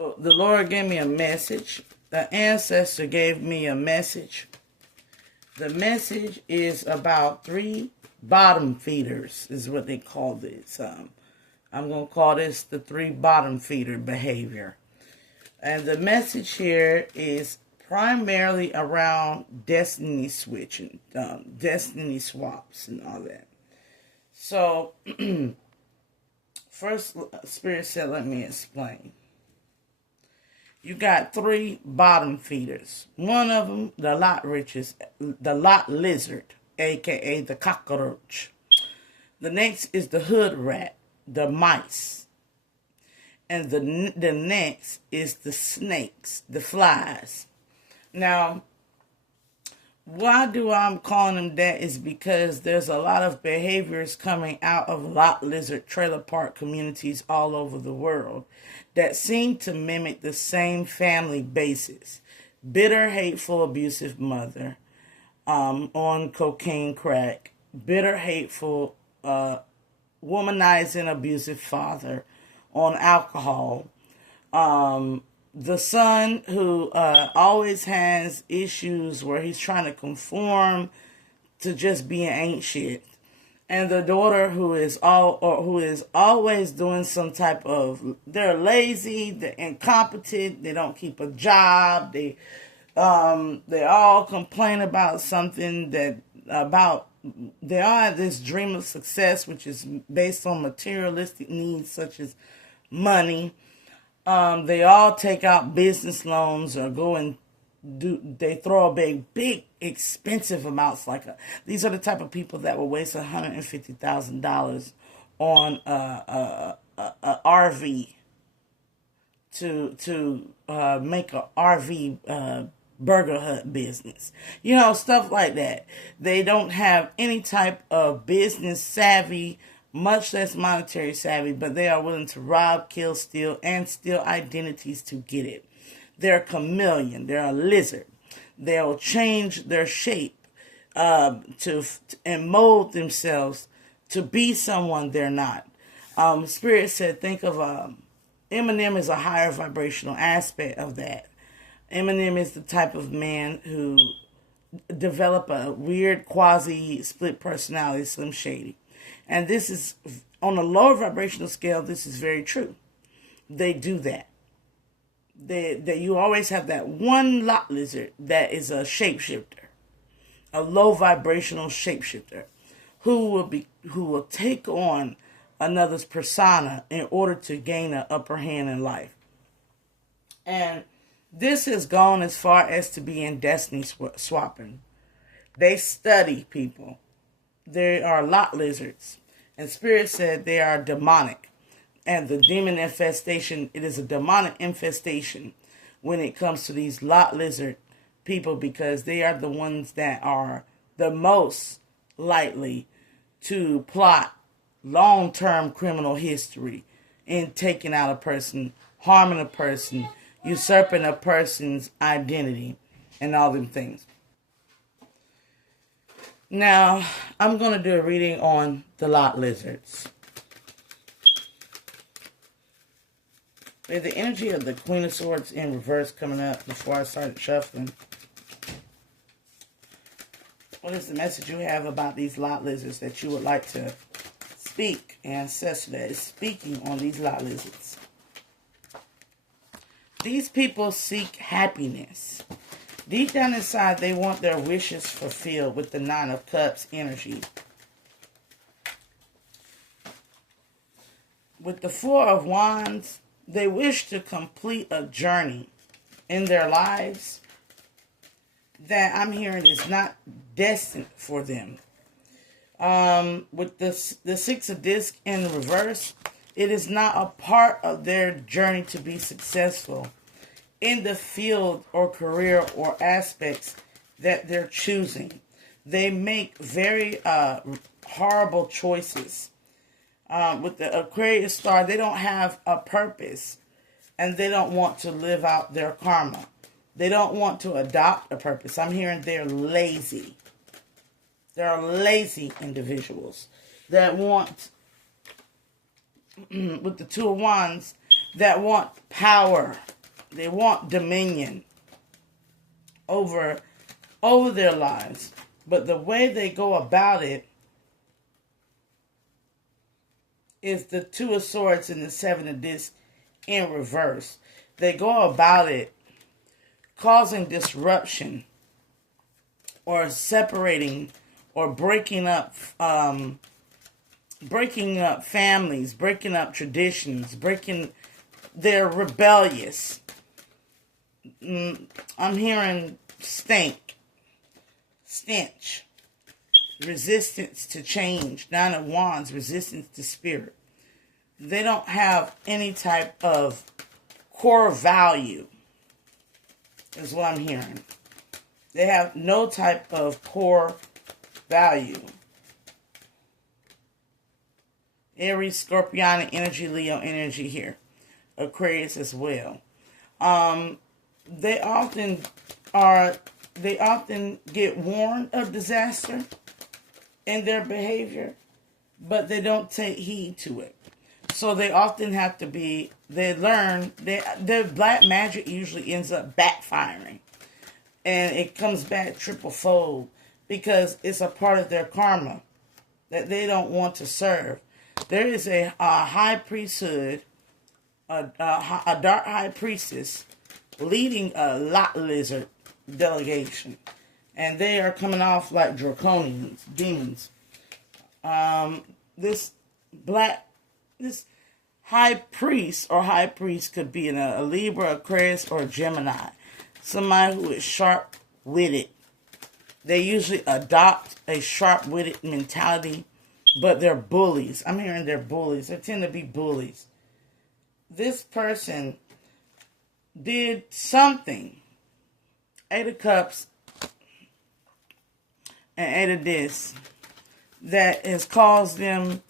The Lord gave me a message. The ancestor gave me a message. The message is about 3 bottom feeders, is what they call this. I'm going to call this the 3 bottom feeder behavior. And the message here is primarily around destiny switching, destiny swaps and all that. So, first, Spirit said, let me explain. You got 3 bottom feeders. One of them, the lot lizard, aka the cockroach. The next is the hood rat, the mice. And the next is the snakes, the flies. Now, why do I'm calling them that is because there's a lot of behaviors coming out of lot lizard trailer park communities all over the world that seem to mimic the same family basis. Bitter, hateful, abusive mother on cocaine crack. Bitter, hateful, womanizing, abusive father on alcohol. The son who always has issues where he's trying to conform to just being ain't shit, and the daughter who is always doing some type of, they're lazy, they're incompetent, they don't keep a job, they all complain about something they all have this dream of success, which is based on materialistic needs such as money. They all take out business loans or they throw a big expensive amounts. These are the type of people that will waste $150,000 on a RV to make a RV burger hut business. Stuff like that. They don't have any type of business savvy, much less monetary savvy, but they are willing to rob, kill, steal, and steal identities to get it. They're a chameleon. They're a lizard. They'll change their shape and mold themselves to be someone they're not. Spirit said, think of Eminem is a higher vibrational aspect of that. Eminem is the type of man who developed a weird quasi-split personality, Slim Shady. And this is, on a lower vibrational scale, this is very true. They do that. You always have that one lot lizard that is a shapeshifter, a low vibrational shapeshifter, who will take on another's persona in order to gain an upper hand in life. And this has gone as far as to be in destiny swapping. They study people. They are lot lizards. And Spirit said they are demonic. And the demon infestation, it is a demonic infestation when it comes to these lot lizard people, because they are the ones that are the most likely to plot long-term criminal history in taking out a person, harming a person, usurping a person's identity, and all them things. Now, I'm going to do a reading on the lot lizards. We have the energy of the Queen of Swords in reverse coming up before I started shuffling. What is the message you have about these lot lizards that you would like to speak? Ancestral that is speaking on these lot lizards. These people seek happiness. Deep down inside, they want their wishes fulfilled with the 9 of Cups energy. With the 4 of Wands, they wish to complete a journey in their lives that I'm hearing is not destined for them. With the 6 of Discs in reverse, it is not a part of their journey to be successful in the field or career or aspects that they're choosing. They make very horrible choices. With the Aquarius star, they don't have a purpose, and they don't want to live out their karma. They don't want to adopt a purpose. I'm hearing they're lazy. They're lazy individuals that want, with the 2 of Wands, that want power. They want dominion over their lives. But the way they go about it is the Two of Swords and the Seven of Discs in reverse. They go about it causing disruption or separating or breaking up families, breaking up traditions, they're rebellious. I'm hearing stench, resistance to change, Nine of Wands, resistance to spirit. They don't have any type of core value, is what I'm hearing. They have no type of core value. Aries, Scorpionic energy, Leo energy here. Aquarius as well. They often get warned of disaster in their behavior, but they don't take heed to it. So they often have to their black magic usually ends up backfiring. And it comes back triple fold because it's a part of their karma that they don't want to serve. There is a high priesthood, a dark high priestess leading a lot lizard delegation. And they are coming off like draconians, demons. This high priest or high priest could be a Libra, Aquarius, or a Gemini. Somebody who is sharp-witted. They usually adopt a sharp-witted mentality, but they're bullies. I'm hearing they're bullies. They tend to be bullies. This person did something. Eight of Cups and Eight of Discs that has caused them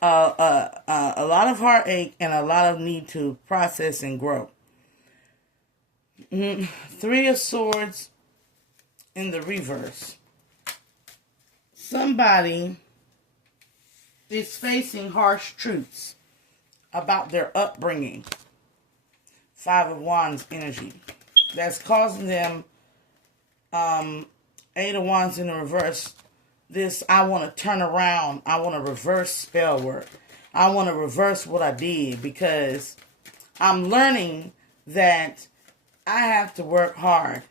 a lot of heartache and a lot of need to process and grow. Three of Swords in the reverse. Somebody is facing harsh truths about their upbringing. Five of Wands energy. That's causing them, Eight of Wands in the reverse. This, I want to turn around. I want to reverse spell work. I want to reverse what I did because I'm learning that I have to work hard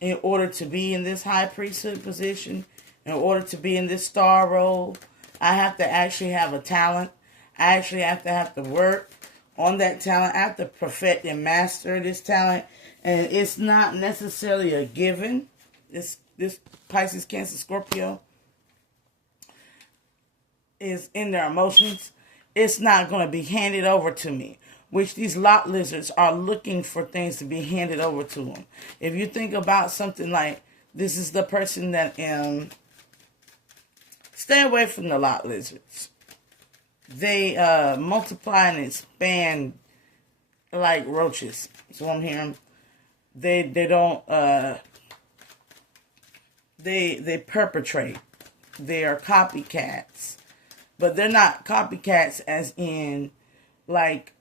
in order to be in this high priesthood position, in order to be in this star role. I have to actually have a talent. I actually have to work on that talent. I have to perfect and master this talent. And it's not necessarily a given. This Pisces, Cancer, Scorpio is in their emotions. It's not going to be handed over to me, which these lot lizards are looking for things to be handed over to them. If you think about something like, this is the person that, stay away from the lot lizards. They multiply and expand like roaches. So I'm hearing. They don't, they perpetrate. They are copycats. But they're not copycats as in, like,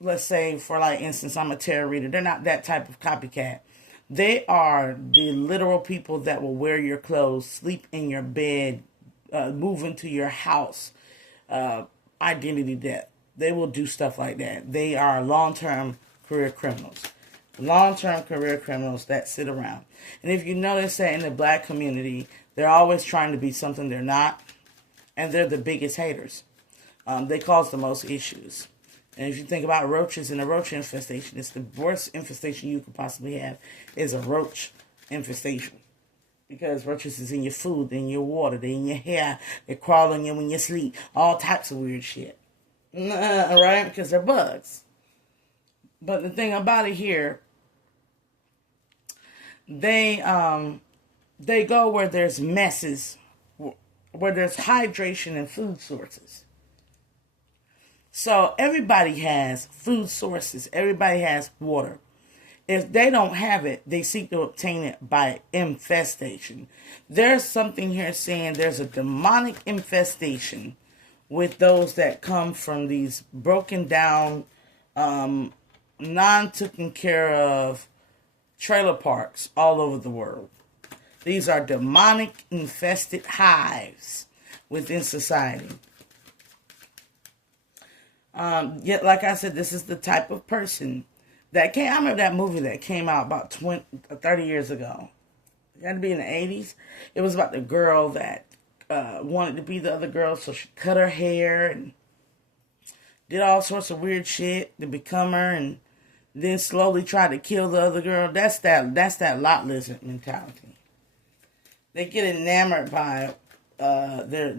let's say, for like instance, I'm a tarot reader. They're not that type of copycat. They are the literal people that will wear your clothes, sleep in your bed, move into your house, identity death. They will do stuff like that. They are long-term career criminals. Long-term career criminals that sit around. And if you notice that in the black community, they're always trying to be something they're not. And they're the biggest haters. They cause the most issues. And if you think about roaches and a roach infestation, it's the worst infestation you could possibly have is a roach infestation. Because roaches is in your food, in your water, they're in your hair, they crawl on you when you sleep, all types of weird shit. Right? Because they're bugs. But the thing about it here, they go where there's messes, where there's hydration and food sources. So everybody has food sources. Everybody has water. If they don't have it, they seek to obtain it by infestation. There's something here saying there's a demonic infestation with those that come from these broken down non-taken care of trailer parks all over the world. These are demonic infested hives within society. Yet, like I said, this is the type of person that came. I remember that movie that came out about 30 years ago. It had to be in the 80s. It was about the girl that wanted to be the other girl, so she cut her hair and did all sorts of weird shit to become her, and then slowly tried to kill the other girl. That's that lot lizard mentality. They get enamored by their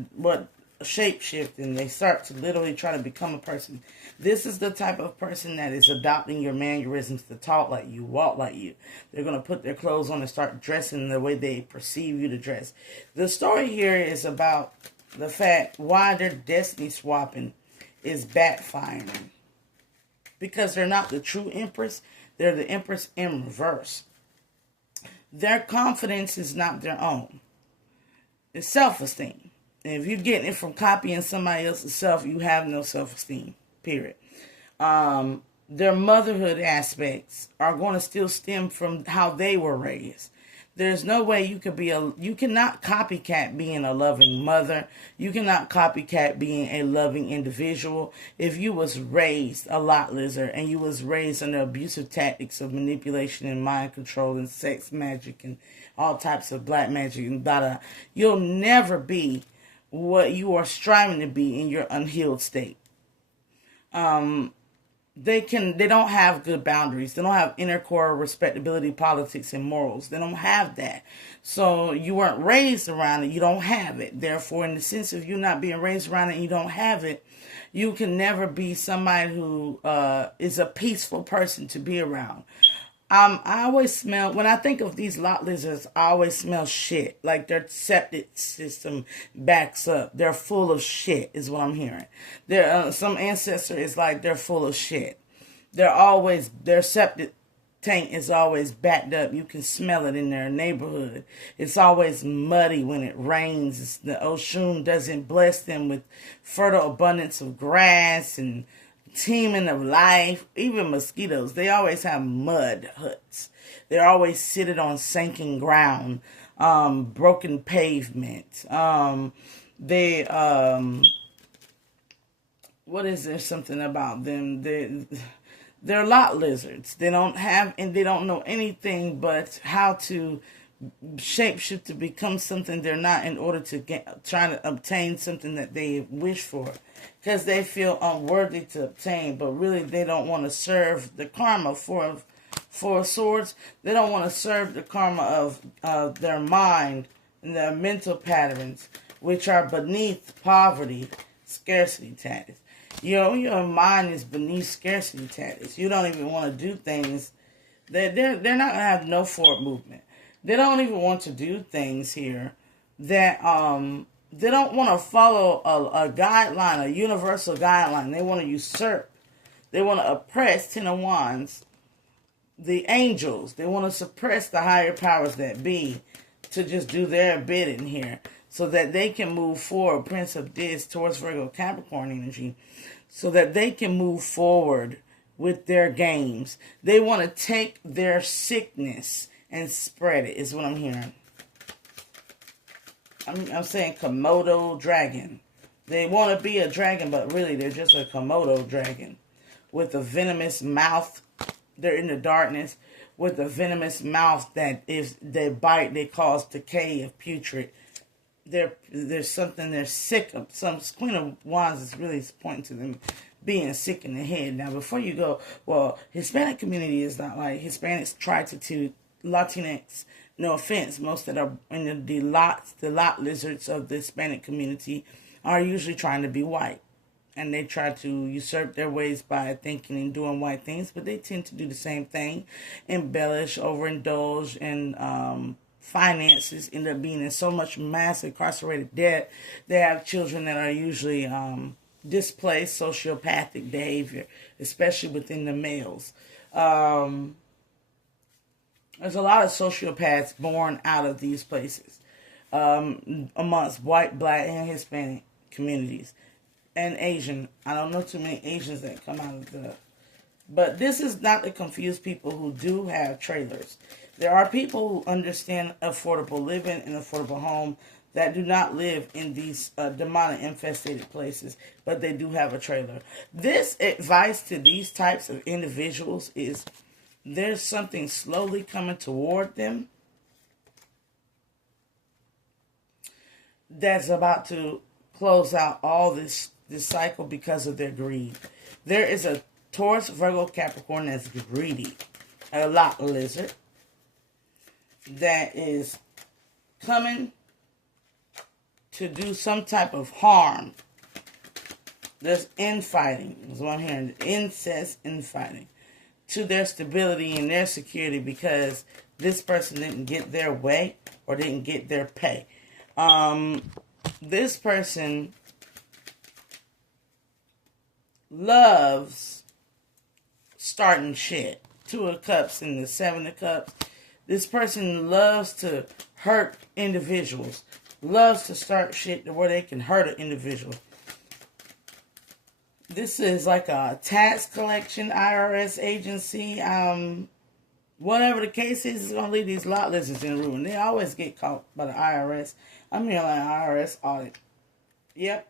shape shift, and they start to literally try to become a person. This is the type of person that is adopting your mannerisms to talk like you, walk like you. They're going to put their clothes on and start dressing the way they perceive you to dress. The story here is about the fact why their destiny swapping is backfiring. Because they're not the true empress. They're the empress in reverse. Their confidence is not their own. It's self-esteem. And if you're getting it from copying somebody else's self, you have no self-esteem, period. Their motherhood aspects are going to still stem from how they were raised. There's no way you cannot copycat being a loving mother. You cannot copycat being a loving individual. If you was raised a lot lizard and you was raised under abusive tactics of manipulation and mind control and sex magic and all types of black magic and blah, you'll never be what you are striving to be in your unhealed state. They don't have good boundaries. They don't have inner core respectability, politics, and morals. They don't have that. So you weren't raised around it. You don't have it. Therefore, in the sense of you not being raised around it and you don't have it, you can never be somebody who is a peaceful person to be around. I always smell, when I think of these lot lizards, I always smell shit. Like their septic system backs up. They're full of shit is what I'm hearing. Some ancestor is like they're full of shit. Their septic tank is always backed up. You can smell it in their neighborhood. It's always muddy when it rains. The ocean doesn't bless them with fertile abundance of grass and teeming of life. Even mosquitoes, they always have mud huts. They're always seated on sinking ground, broken pavement. What is there something about them? They're lot lizards. They don't have, and they don't know anything but how to shapeshift to become something they're not in order to try to obtain something that they wish for, because they feel unworthy to obtain. But really, they don't want to serve the karma for swords. They don't want to serve the karma of their mind and their mental patterns, which are beneath poverty, scarcity tactics. Your mind is beneath scarcity tactics. You don't even want to do things. They're not gonna have no forward movement. They don't even want to do things here that they don't want to follow a guideline, a universal guideline. They want to usurp. They want to oppress, Ten of Wands, the angels. They want to suppress the higher powers that be to just do their bidding here so that they can move forward, Prince of Dis towards Virgo Capricorn energy, so that they can move forward with their games. They want to take their sickness and spread it, is what I'm hearing. I'm saying Komodo dragon. They want to be a dragon, but really they're just a Komodo dragon with a venomous mouth. They're in the darkness with a venomous mouth that if they bite, they cause decay of putrid. There's something they're sick of. Some Queen of Wands is really pointing to them being sick in the head. Now, before you go, well, Hispanic community is not like Hispanics try to Latinx, no offense, most that are in the lot lizards of the Hispanic community are usually trying to be white. And they try to usurp their ways by thinking and doing white things, but they tend to do the same thing, embellish, overindulge, and finances end up being in so much mass incarcerated debt. They have children that are usually displaced sociopathic behavior, especially within the males. There's a lot of sociopaths born out of these places amongst white, black, and Hispanic communities. And Asian. I don't know too many Asians that come out of But this is not to confuse people who do have trailers. There are people who understand affordable living and affordable home that do not live in these demonic infested places, but they do have a trailer. This advice to these types of individuals is there's something slowly coming toward them that's about to close out all this cycle because of their greed. There is a Taurus, Virgo, Capricorn that's greedy, a lot lizard that is coming to do some type of harm. There's infighting, is what I'm hearing. Incest, infighting to their stability and their security because this person didn't get their way or didn't get their pay. This person loves starting shit. 2 of Cups and the 7 of Cups. This person loves to hurt individuals. Loves to start shit where they can hurt an individual. This is like a tax collection, IRS agency. Whatever the case is, it's going to leave these lot lizards in ruin. They always get caught by the IRS. I'm hearing like IRS audit. Yep.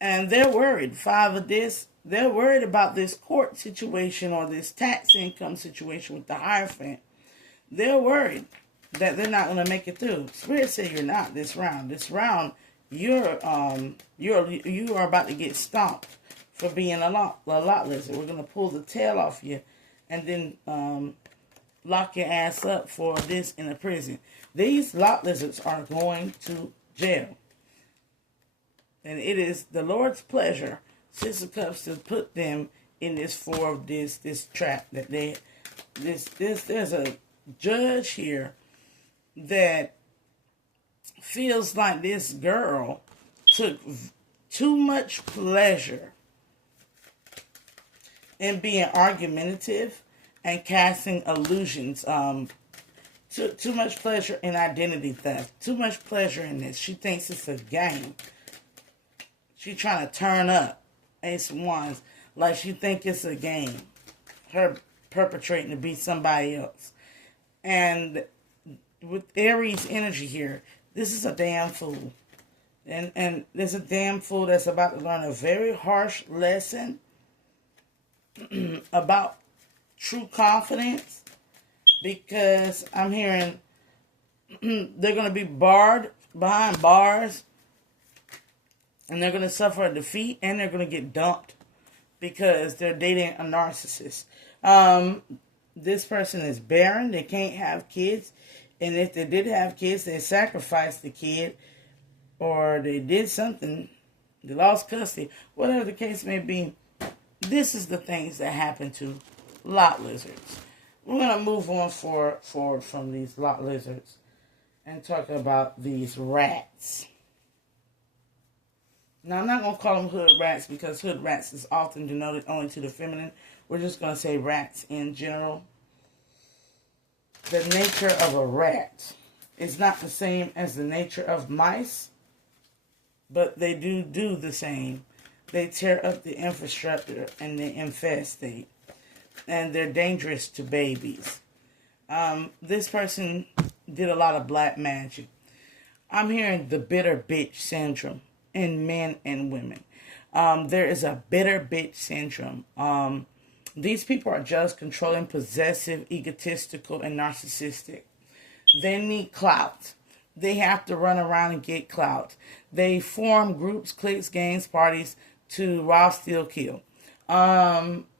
And they're worried. 5 of this. They're worried about this court situation or this tax income situation with the Hierophant. They're worried that they're not going to make it through. Spirit said you're not this round. This round, you are about to get stomped for being a lot lizard. We're going to pull the tail off you and then lock your ass up for this in a prison. These lot lizards are going to jail. And it is the Lord's pleasure, 6 of Cups, to put them in this this trap that there's a judge here that feels like this girl took too much pleasure in being argumentative and casting illusions. Too much pleasure in identity theft. Too much pleasure in this. She thinks it's a game. She trying to turn up. Ace of Wands. Like she think it's a game. Her perpetrating to be somebody else. And with Aries energy here, this is a damn fool. And there's a damn fool that's about to learn a very harsh lesson about true confidence. Because I'm hearing they're going to be barred behind bars. And they're going to suffer a defeat. And they're going to get dumped. Because they're dating a narcissist. This person is barren. They can't have kids. And if they did have kids, they sacrificed the kid. Or they did something. They lost custody. Whatever the case may be. This is the things that happen to lot lizards. We're going to move on forward from these lot lizards. And talk about these rats. Now, I'm not going to call them hood rats because hood rats is often denoted only to the feminine. We're just going to say rats in general. The nature of a rat is not the same as the nature of mice, but they do the same. They tear up the infrastructure and they infestate, and they're dangerous to babies. This person did a lot of black magic. I'm hearing the bitter bitch syndrome in men and women. There is a bitter bitch syndrome. These people are just controlling, possessive, egotistical, and narcissistic. They need clout. They have to run around and get clout. They form groups, cliques, gangs, parties to rob, steal, kill.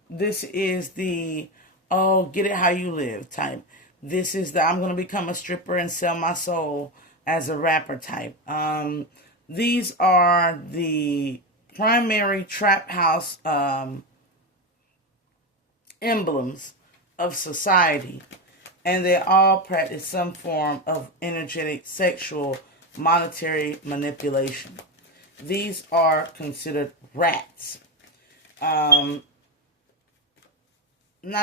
This is the, oh, get it how you live type. This is the, I'm going to become a stripper and sell my soul as a rapper type. These are the primary trap house emblems of society, and they all practice some form of energetic, sexual, monetary manipulation. These are considered rats. Knight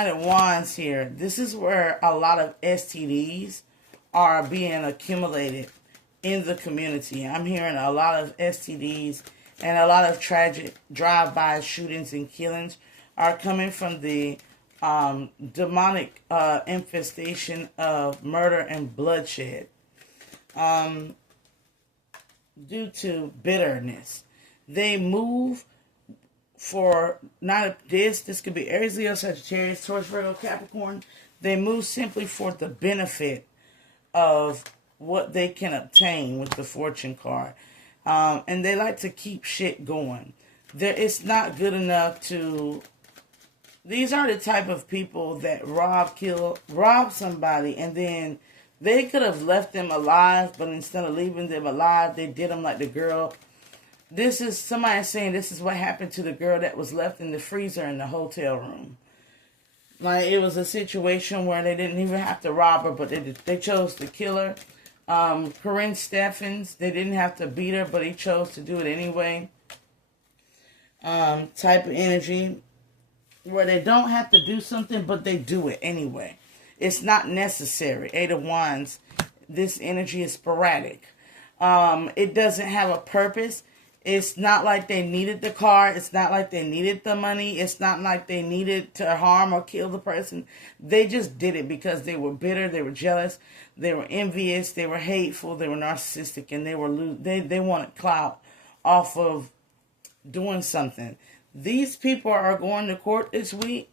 of Wands here. This is where a lot of STDs are being accumulated in the community. I'm hearing a lot of STDs and a lot of tragic drive-by shootings and killings are coming from the demonic infestation of murder and bloodshed due to bitterness. They move for not this could be Aries, Leo, Sagittarius, Taurus, Virgo, Capricorn. They move simply for the benefit of what they can obtain with the fortune card. And they like to keep shit going. It's not good enough to... These are the type of people that rob somebody, and then they could have left them alive, but instead of leaving them alive, they did them like the girl. This is somebody saying this is what happened to the girl that was left in the freezer in the hotel room. Like, it was a situation where they didn't even have to rob her, but they chose to kill her. Corinne Steffens, they didn't have to beat her, but he chose to do it anyway. Type of energy where they don't have to do something, but they do it anyway. It's not necessary. Eight of Wands, this energy is sporadic. It doesn't have a purpose. It's not like they needed the car. It's not like they needed the money. It's not like they needed to harm or kill the person. They just did it because they were bitter. They were jealous. They were envious. They were hateful. They were narcissistic. And they wanted clout off of doing something. These people are going to court this week.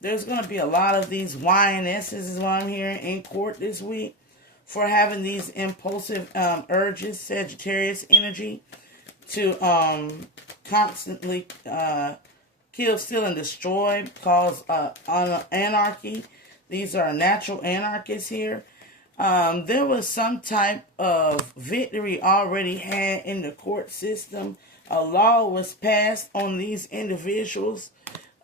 There's going to be a lot of these YNSs is what I'm hearing in court this week for having these impulsive urges, Sagittarius energy, to constantly kill, steal, and destroy, cause anarchy. These are natural anarchists here. There was some type of victory already had in the court system. A law was passed on these individuals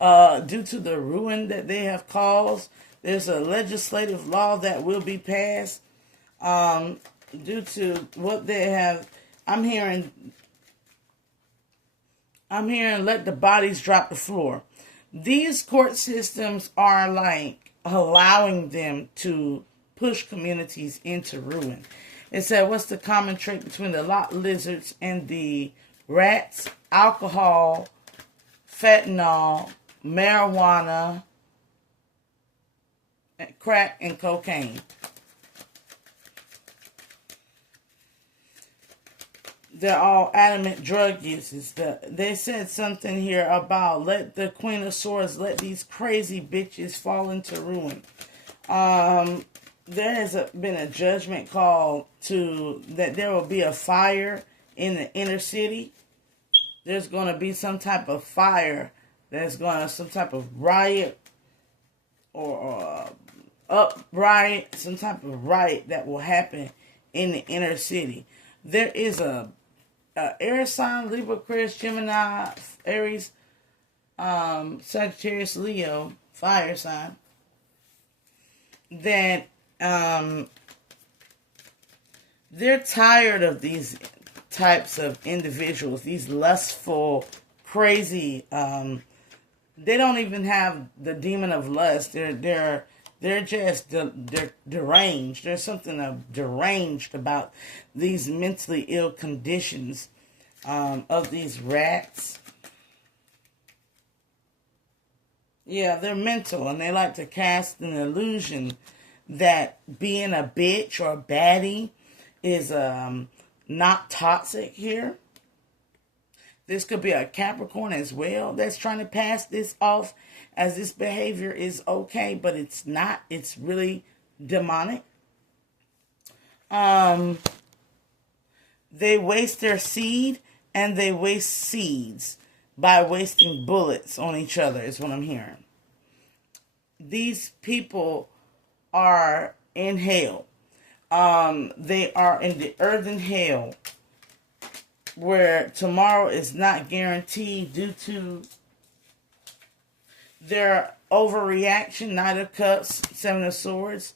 due to the ruin that they have caused. There's a legislative law that will be passed due to what they have. I'm hearing let the bodies drop the floor. These court systems are like allowing them to push communities into ruin. It said, what's the common trait between the lot lizards and the rats? Alcohol, fentanyl, marijuana, crack, and cocaine. They're all adamant drug users. They said something here about let the Queen of Swords, let these crazy bitches fall into ruin. There has been a judgment call that there will be a fire in the inner city. There's going to be some type of fire. There's going to some type of riot or riot, some type of riot that will happen in the inner city. There is a air sign, Libra, Aquarius, Gemini, Aries, Sagittarius, Leo, fire sign, that they're tired of these types of individuals, these lustful, crazy, they don't even have the demon of lust. They're just they're deranged. There's something deranged about these mentally ill conditions of these rats. Yeah, they're mental, and they like to cast an illusion that being a bitch or a baddie is not toxic here. This could be a Capricorn as well that's trying to pass this off as this behavior is okay, but it's not. It's really demonic. They waste their seed and they waste seeds by wasting bullets on each other is what I'm hearing. These people are in hell. They are in the earthen hell where tomorrow is not guaranteed due to their overreaction. Knight of Cups, Seven of Swords,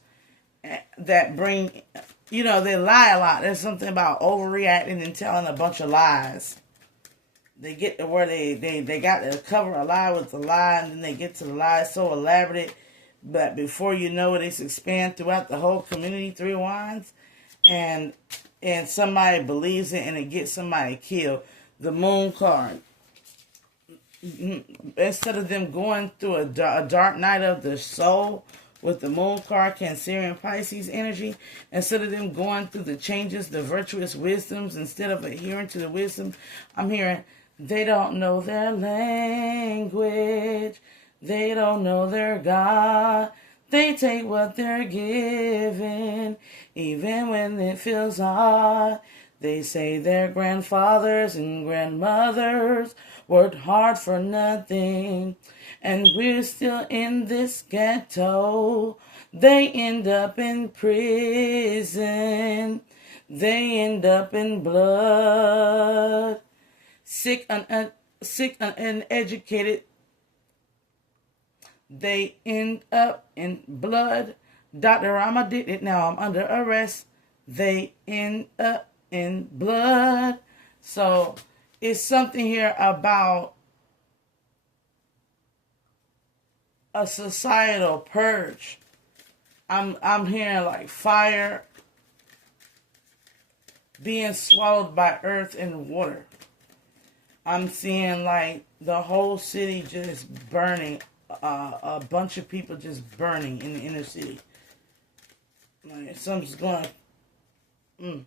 that bring, they lie a lot. There's something about overreacting and telling a bunch of lies. They get to where they got to cover a lie with a lie, and then they get to the lie so elaborate, but before you know it, it's expand throughout the whole community. Three of Wands, and somebody believes it, and it gets somebody killed. The Moon card. instead of them going through a dark night of the soul with the moon card, Cancerian Pisces energy, instead of them going through the changes, the virtuous wisdoms, instead of adhering to the wisdom, I'm hearing they don't know their language. They don't know their God. They take what they're given, even when it feels hard. They say their grandfathers and grandmothers worked hard for nothing, and we're still in this ghetto. They end up in prison. They end up in blood. Sick, uneducated. They end up in blood. Dr. Rama did it. Now I'm under arrest. They end up in blood. So it's something here about a societal purge. I'm hearing like fire being swallowed by earth and water. I'm seeing like the whole city just burning. A bunch of people just burning in the inner city. Like something's going to...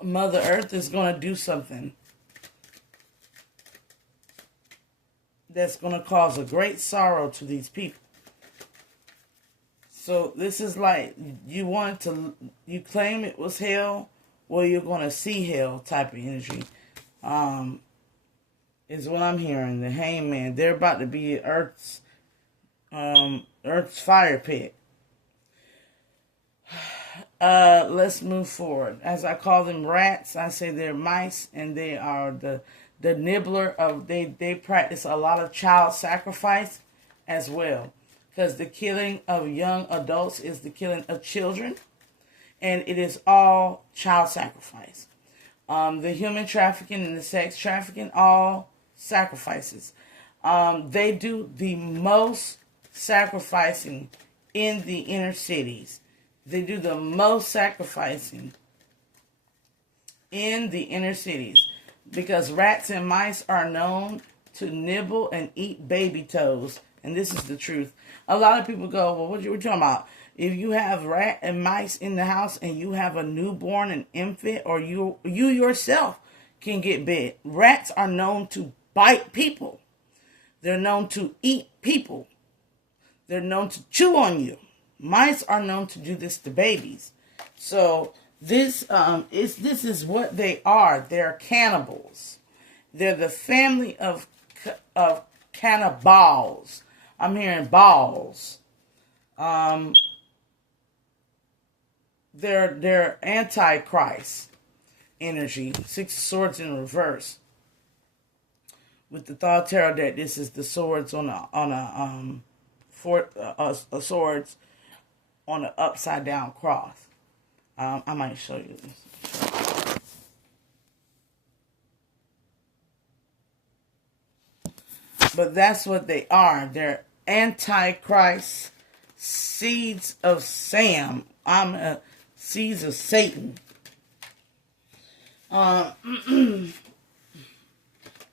Mother Earth is going to do something that's going to cause a great sorrow to these people. So this is like you claim it was hell, well, you're going to see hell type of energy. Is what I'm hearing. The hangman. They're about to be Earth's fire pit. Let's move forward. As I call them rats, I say they're mice, and they are the nibbler of. They practice a lot of child sacrifice as well, because the killing of young adults is the killing of children, and it is all child sacrifice. The human trafficking and the sex trafficking, all sacrifices. They do the most sacrificing in the inner cities. They do the most sacrificing in the inner cities because rats and mice are known to nibble and eat baby toes. And this is the truth. A lot of people go, well, what you were talking about? If you have rat and mice in the house and you have a newborn, an infant, or you yourself can get bit. Rats are known to bite people. They're known to eat people. They're known to chew on you. Mice are known to do this to babies. So this is what they are. They're cannibals. They're the family of cannibals. I'm hearing balls. They're antichrist energy. Six of Swords in reverse. With the thought tarot deck, this is the swords on a swords on an upside down cross. I might show you this. But that's what they are. They're antichrist, seeds of Sam. Seeds of Satan.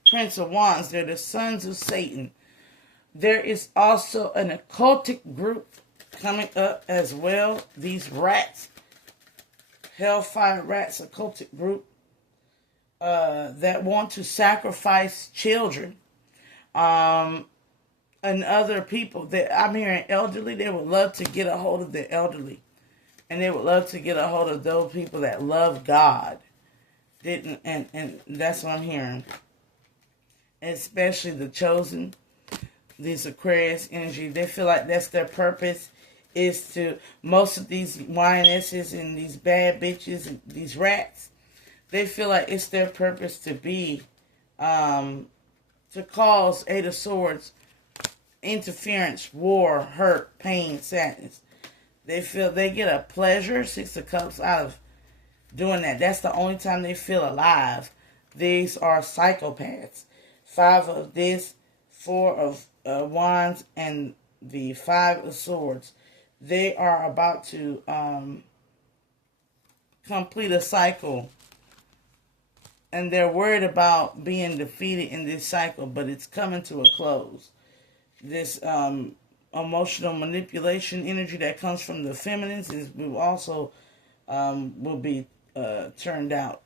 Prince of Wands. They're the sons of Satan. There is also an occultic group coming up as well. These rats, Hellfire Rats occultic group, that want to sacrifice children, and other people. That I'm hearing elderly. They would love to get a hold of the elderly, and they would love to get a hold of those people that love God. And that's what I'm hearing. Especially the chosen, these Aquarius energy. They feel like that's their purpose. Is to, most of these lionesses and these bad bitches and these rats, they feel like it's their purpose to be, to cause Eight of Swords, interference, war, hurt, pain, sadness. They feel they get a pleasure, Six of Cups, out of doing that. That's the only time they feel alive. These are psychopaths. Five of this, Four of Wands, and the Five of Swords. They are about to complete a cycle and they're worried about being defeated in this cycle, but it's coming to a close. This emotional manipulation energy that comes from the feminines will also will be turned out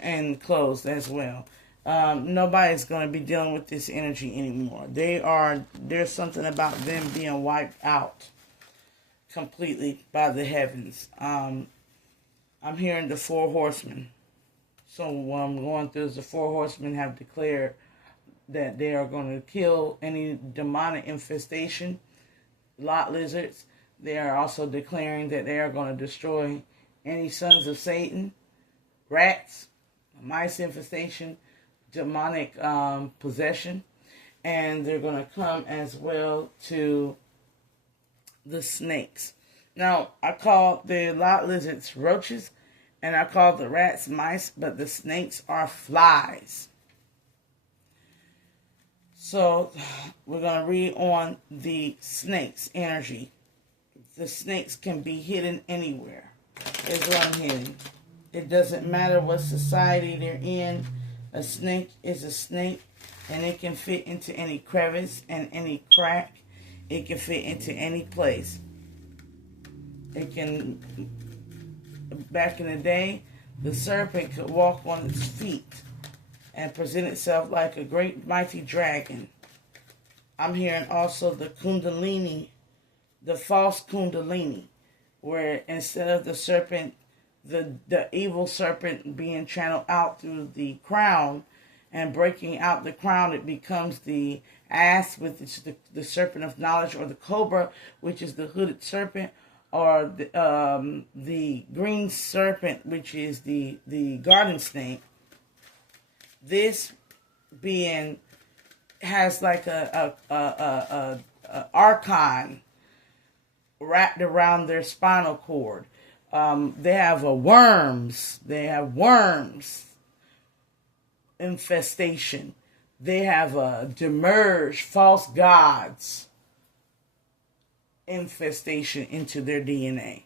and closed as well. Nobody's going to be dealing with this energy anymore. There's something about them being wiped out completely by the heavens. I'm hearing the 4 horsemen. So what I'm going through is the 4 horsemen have declared that they are going to kill any demonic infestation, lot lizards. They are also declaring that they are going to destroy any sons of Satan, rats, mice infestation, demonic possession, and they're going to come as well to the snakes. Now, I call the lot lizards roaches, and I call the rats mice, but the snakes are flies. So, we're going to read on the snakes' energy. The snakes can be hidden anywhere, is what I'm hearing. It doesn't matter what society they're in. A snake is a snake, and it can fit into any crevice and any crack. It can fit into any place. It can, back in the day, the serpent could walk on its feet and present itself like a great mighty dragon. I'm hearing also the kundalini, the false kundalini, where instead of the serpent, the evil serpent being channeled out through the crown and breaking out the crown, it becomes the ass, which is the serpent of knowledge, or the cobra, which is the hooded serpent, or the green serpent, which is the garden snake. This being has like a archon wrapped around their spinal cord. They have worms. They have worms infestation. They have a demerge, false gods infestation into their DNA.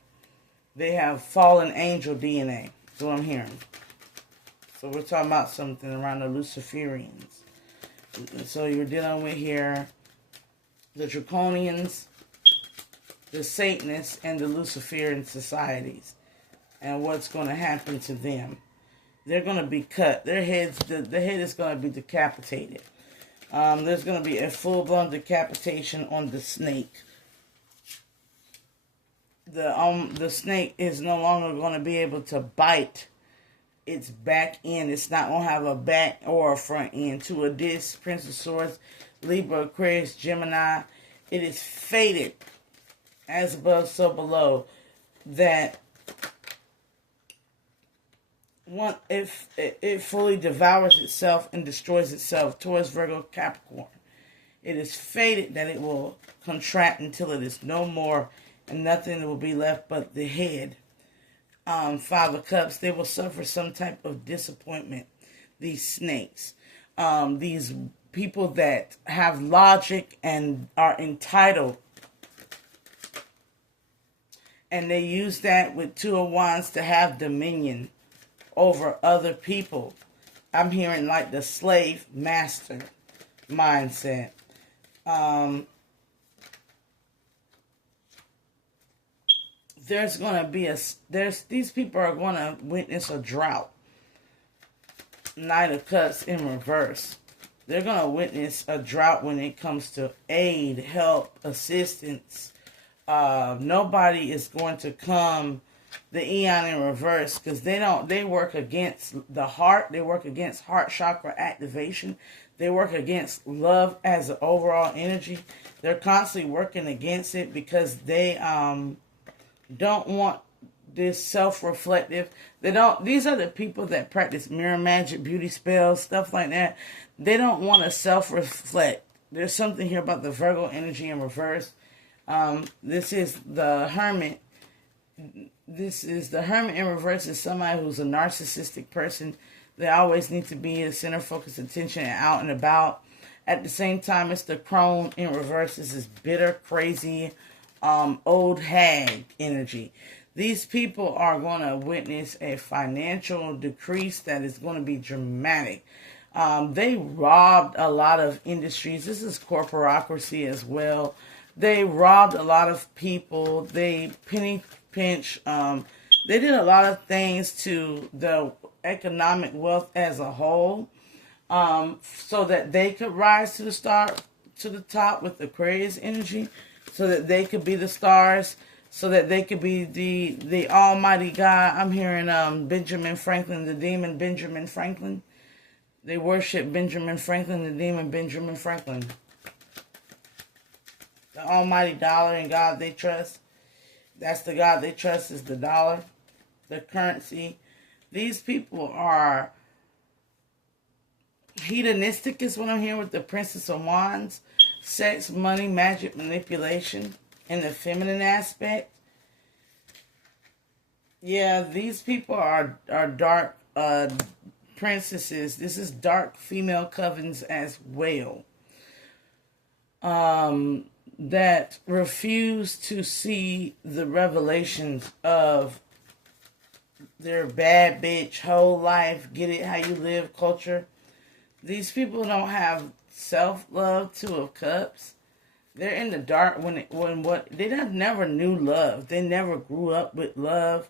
They have fallen angel DNA. That's what I'm hearing. So we're talking about something around the Luciferians. So you're dealing with here the Draconians, the Satanists, and the Luciferian societies, and what's going to happen to them. They're going to be cut. Their heads, the head is going to be decapitated. There's going to be a full-blown decapitation on the snake. The snake is no longer going to be able to bite its back end. It's not going to have a back or a front end. To a disc, Prince of Swords, Libra, Aquarius, Gemini. It is fated, as above, so below, that if it fully devours itself and destroys itself towards Virgo, Capricorn. It is fated that it will contract until it is no more, and nothing will be left but the head. 5 of Cups, they will suffer some type of disappointment. These snakes, these people that have logic and are entitled, and they use that with 2 of Wands to have dominion over other people. I'm hearing like the slave master mindset. There's going to be these people are going to witness a drought. Knight of Cups in reverse. They're going to witness a drought when it comes to aid, help, assistance. Nobody is going to come the Eon in reverse, because they work against the heart. They work against heart chakra activation. They work against love as an overall energy. They're constantly working against it because they don't want this self-reflective. These are the people that practice mirror magic, beauty spells, stuff like that. They don't want to self-reflect. There's something here about the Virgo energy in reverse. This is the Hermit. This is the Hermit in reverse, is somebody who's a narcissistic person. They always need to be the center of focus, attention, and out and about. At the same time, it's the Crone in reverse. This is bitter, crazy, old hag energy. These people are going to witness a financial decrease that is going to be dramatic. They robbed a lot of industries. This is corporatocracy as well. They robbed a lot of people. They penny pinch. They did a lot of things to the economic wealth as a whole, so that they could rise to the top with Aquarius energy, so that they could be the stars, so that they could be the almighty God. I'm hearing Benjamin Franklin, the demon Benjamin Franklin. They worship Benjamin Franklin, the demon Benjamin Franklin. The almighty dollar and God they trust. That's the God they trust, is the dollar, the currency. These people are hedonistic is what I'm hearing with the Princess of Wands. Sex, money, magic, manipulation, and the feminine aspect. Yeah, these people are dark princesses. This is dark female covens as well. That refuse to see the revelations of their bad bitch, whole life, get it how you live culture. These people don't have self-love, Two of Cups. They're in the dark they never knew love. They never grew up with love.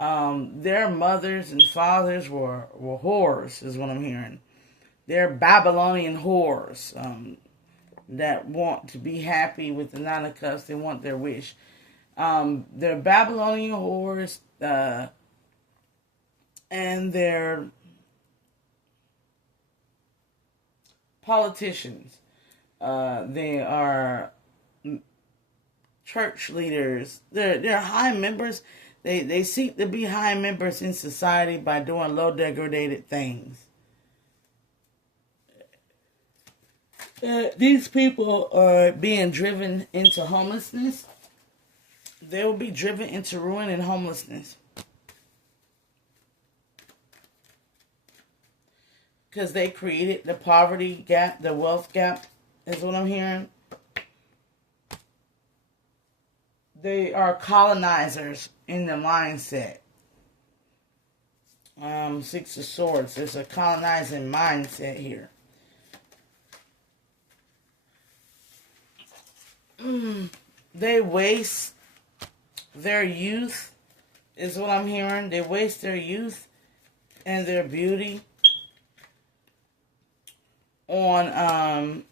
Their mothers and fathers were whores, is what I'm hearing. They're Babylonian whores that want to be happy with the Nine of Cups. They want their wish. They're Babylonian whores, and they're politicians. They are church leaders. They're high members. They seek to be high members in society by doing low degraded things. These people are being driven into homelessness. They will be driven into ruin and homelessness. Because they created the poverty gap, the wealth gap, is what I'm hearing. They are colonizers in the mindset. Six of Swords. There's a colonizing mindset here. They waste their youth, is what I'm hearing. They waste their youth and their beauty on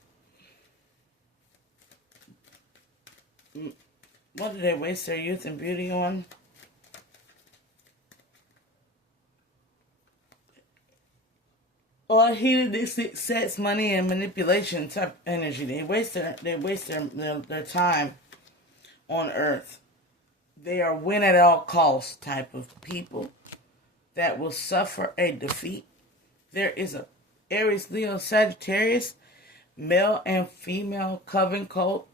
what do they waste their youth and beauty on? Or hedonistic sex, money, and manipulation type energy. They waste their time on Earth. They are win at all costs type of people that will suffer a defeat. There is a Aries, Leo, Sagittarius, male and female coven cult.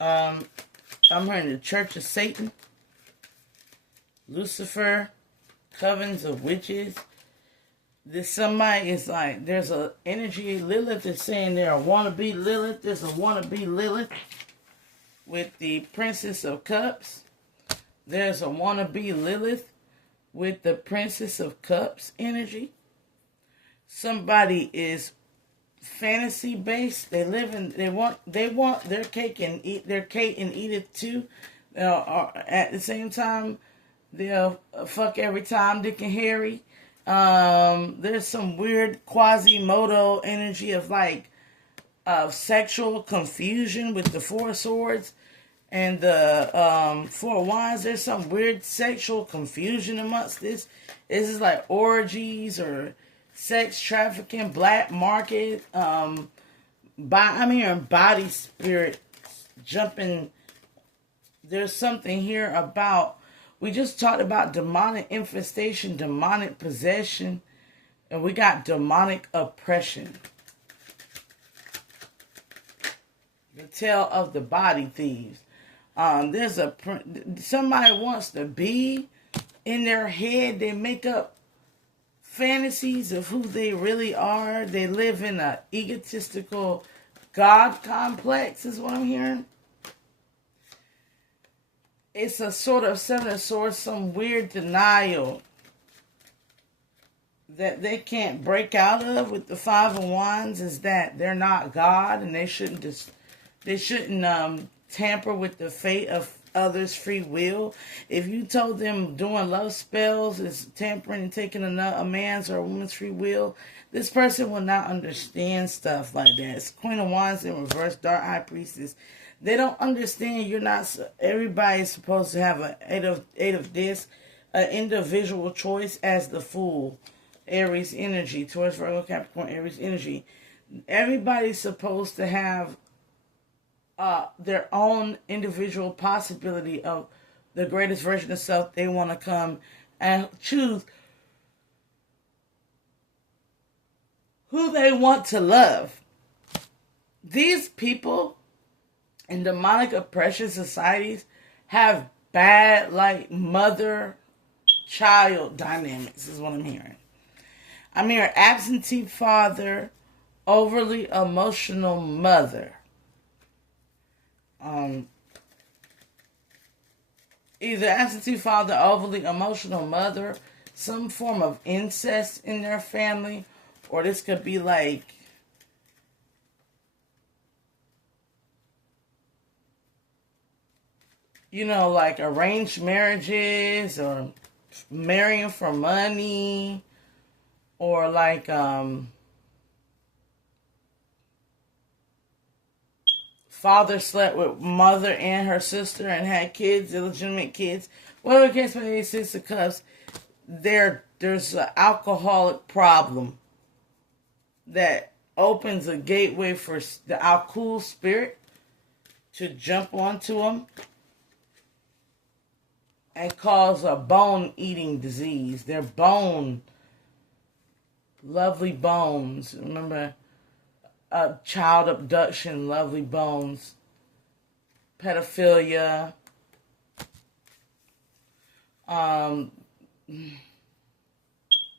I'm hearing the Church of Satan, Lucifer, covens of witches. This somebody is like, there's a energy. Lilith is saying they're a wannabe Lilith. There's a wannabe Lilith with the Princess of Cups. There's a wannabe Lilith with the Princess of Cups energy. Somebody is fantasy based. They want their cake and eat it too. At the same time, they'll fuck every time, Dick and Harry. There's some weird Quasimodo energy of sexual confusion with the Four of Swords and the Four of Wands. There's some weird sexual confusion amongst this. This is like orgies or sex trafficking, black market. I'm hearing body spirit jumping. There's something here about. We just talked about demonic infestation, demonic possession, and we got demonic oppression. The tale of the body thieves. Somebody wants to be in their head. They make up fantasies of who they really are. They live in an egotistical God complex, is what I'm hearing. it's a sort of Seven of Swords, some weird denial that they can't break out of with the Five of Wands, is that they're not God and they shouldn't tamper with the fate of others' free will. If you told them doing love spells is tampering and taking a man's or a woman's free will, this person will not understand stuff like that. It's Queen of Wands in reverse, Dark High Priestess. They don't understand you're not, everybody's supposed to have an eight of discs, an individual choice as the Fool, Aries energy, Taurus, Virgo, Capricorn, Aries energy. Everybody's supposed to have their own individual possibility of the greatest version of self they want to come and choose who they want to love. These people in demonic oppression societies have bad, like, mother-child dynamics, is what I'm hearing. I'm hearing absentee father, overly emotional mother. Either absentee father, overly emotional mother, some form of incest in their family, or this could be like like arranged marriages, or marrying for money, or like father slept with mother and her sister and had kids, illegitimate kids. Whatever the case may be, Six of Cups, there's an alcoholic problem that opens a gateway for the Alcool spirit to jump onto them and cause a bone-eating disease. Their lovely bones. Remember, child abduction, lovely bones, pedophilia,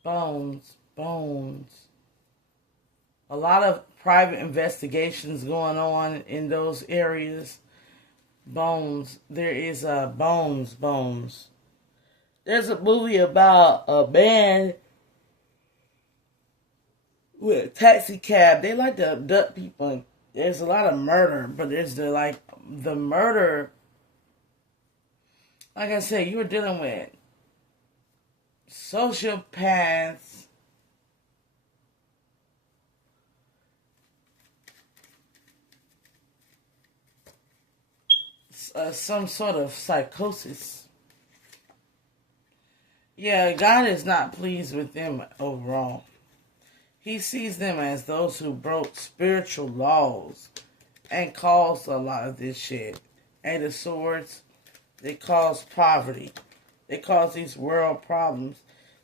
bones. A lot of private investigations going on in those areas. Bones. There is bones. There's a movie about a man with a taxi cab. They like to abduct people. There's a lot of murder, but there's the murder. Like I said, you're dealing with sociopaths, some sort of psychosis. Yeah, God is not pleased with them overall. He sees them as those who broke spiritual laws and caused a lot of this shit. Eight of Swords, they cause poverty. They cause these world problems.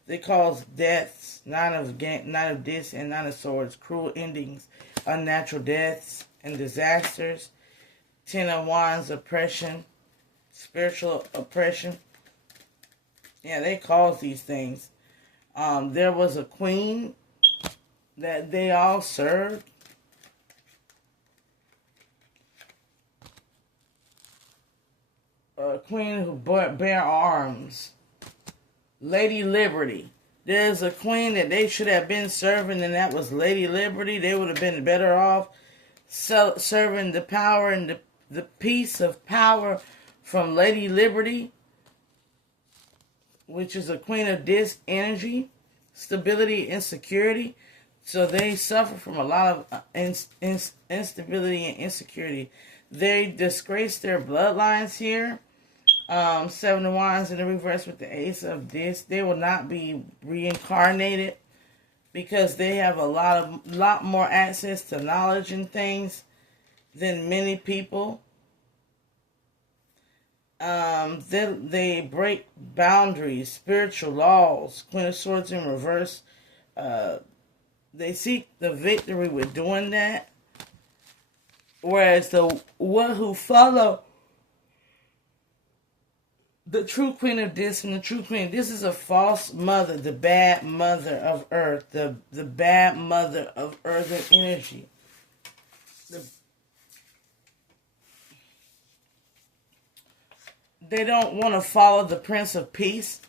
They cause deaths. Nine of Discs and Nine of Swords, cruel endings, unnatural deaths and disasters. Ten of Wands, oppression, spiritual oppression. Yeah, they cause these things. There was a queen that they all served. A queen who bear arms. Lady Liberty. There's a queen that they should have been serving, and that was Lady Liberty. They would have been better off serving the power and the peace of power from Lady Liberty, which is a Queen of Disc energy, stability and security. So they suffer from a lot of instability and insecurity. They disgrace their bloodlines here. Seven of Wands in the reverse with the Ace of Discs. They will not be reincarnated because they have a lot more access to knowledge and things than many people. They break boundaries, spiritual laws. Queen of Swords in reverse. They seek the victory with doing that. Whereas the one who follow the true Queen of Discs and the true Queen, this is a false mother, the bad mother of Earth, the bad mother of Earth and energy. they don't want to follow the Prince of Peace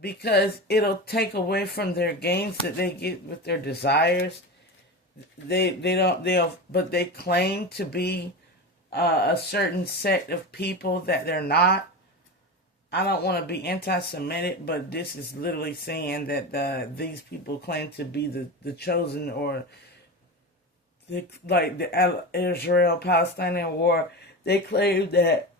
because it'll take away from their gains that they get with their desires. But they claim to be a certain sect of people that they're not. I don't want to be anti-Semitic, but this is literally saying that these people claim to be the chosen, or like the Israel-Palestinian war. They claim that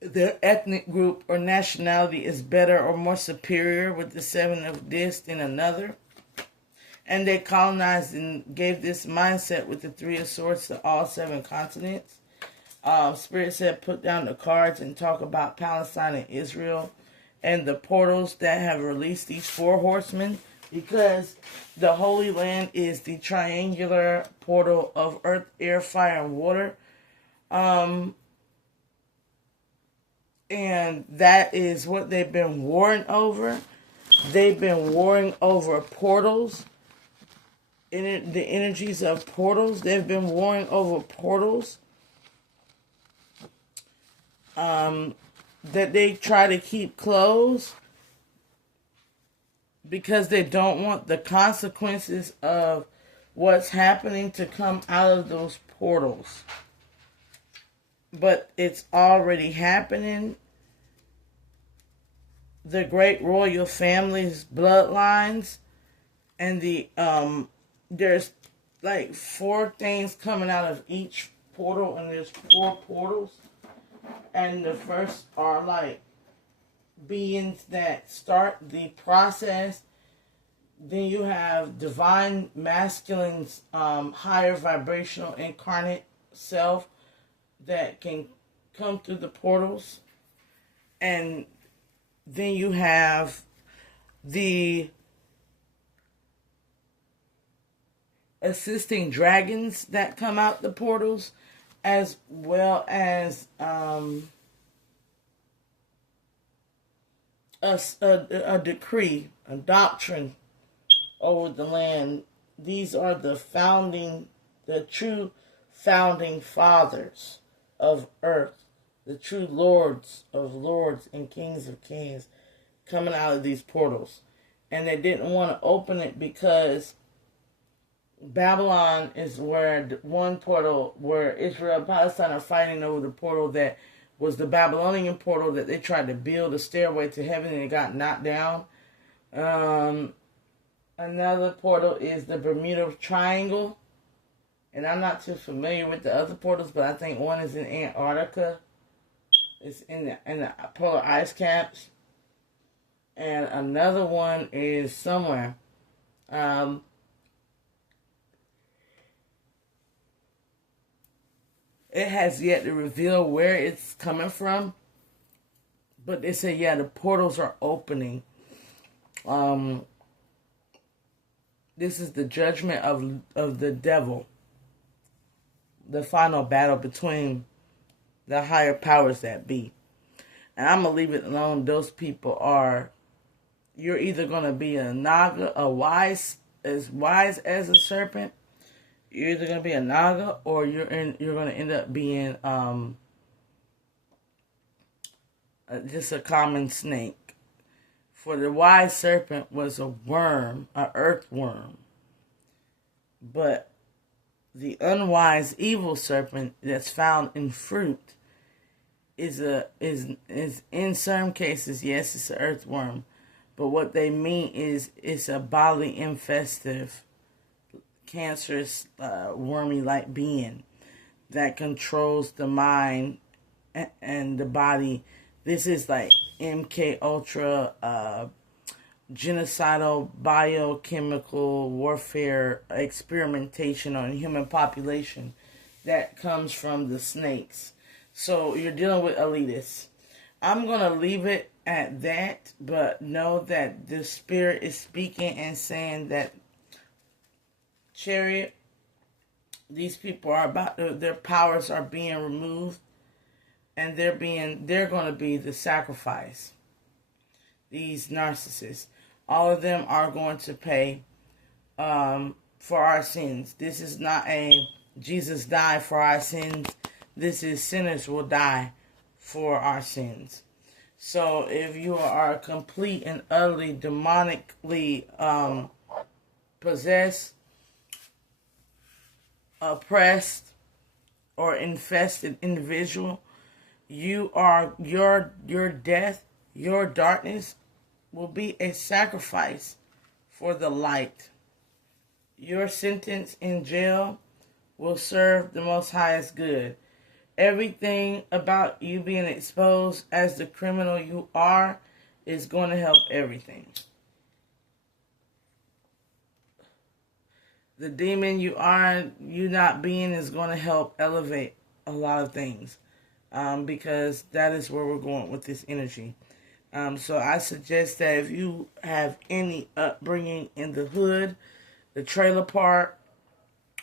their ethnic group or nationality is better or more superior with the seven of this than another. And they colonized and gave this mindset with the Three of Swords to all seven continents. Spirit said put down the cards and talk about Palestine and Israel and the portals that have released these four horsemen, because the Holy Land is the triangular portal of earth, air, fire, and water. And that is what they've been warring over. They've been warring over portals. The energies of portals. They've been warring over portals. That they try to keep closed because they don't want the consequences of what's happening to come out of those portals. But it's already happening. The great royal family's bloodlines, and there's like 4 things coming out of each portal, and there's 4 portals. And the first are like beings that start the process. Then you have divine masculine's higher vibrational incarnate self that can come through the portals. And then you have the assisting dragons that come out the portals, as well as a decree, a doctrine over the land. These are the true founding fathers of earth, the true lords of lords and kings of kings coming out of these portals. And they didn't want to open it because Babylon is where one portal where Israel and Palestine are fighting over, the portal that was the Babylonian portal that they tried to build a stairway to heaven and it got knocked down. Another portal is the Bermuda Triangle. And I'm not too familiar with the other portals, but I think one is in Antarctica. It's in the polar ice caps. And another one is somewhere. It has yet to reveal where it's coming from. But they say, yeah, the portals are opening. This is the judgment of the devil. The final battle between the higher powers that be. And I'm going to leave it alone. Those people are, you're either going to be a Naga, as wise as a serpent. You're either going to be a Naga, or you're going to end up being just a common snake. For the wise serpent was a worm, an earthworm. But the unwise evil serpent that's found in fruit is in some cases, yes, it's an earthworm. But what they mean is it's a bodily infestive, cancerous, wormy-like being that controls the mind and the body. This is like MK Ultra, genocidal biochemical warfare experimentation on human population that comes from the snakes. So you're dealing with elitists. I'm going to leave it at that, but know that the Spirit is speaking and saying that Chariot, these people are their powers are being removed, and they're going to be the sacrifice. These narcissists, all of them are going to pay for our sins. This is not a Jesus died for our sins. This is sinners will die for our sins. So if you are complete and utterly demonically possessed, oppressed, or infested individual, you are your death, your darkness will be a sacrifice for the light. Your sentence in jail will serve the Most Highest good. Everything about you being exposed as the criminal you are is going to help everything. The demon you are, you not being, is going to help elevate a lot of things, because that is where we're going with this energy. So I suggest that if you have any upbringing in the hood, the trailer park,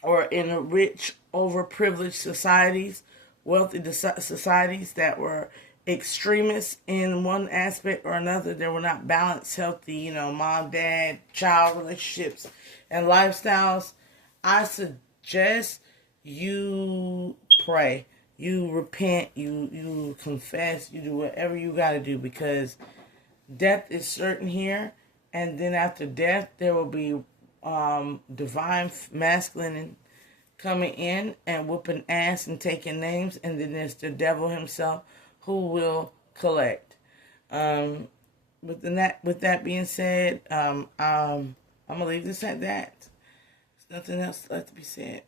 or in a rich, overprivileged societies, wealthy societies that were extremists in one aspect or another, they were not balanced, healthy, mom, dad, child relationships and lifestyles, I suggest you pray, you repent, you confess, you do whatever you got to do, because death is certain here, and then after death there will be divine masculine coming in and whooping ass and taking names, and then there's the devil himself who will collect. With that being said, I'm gonna leave this at that. There's nothing else left to be said.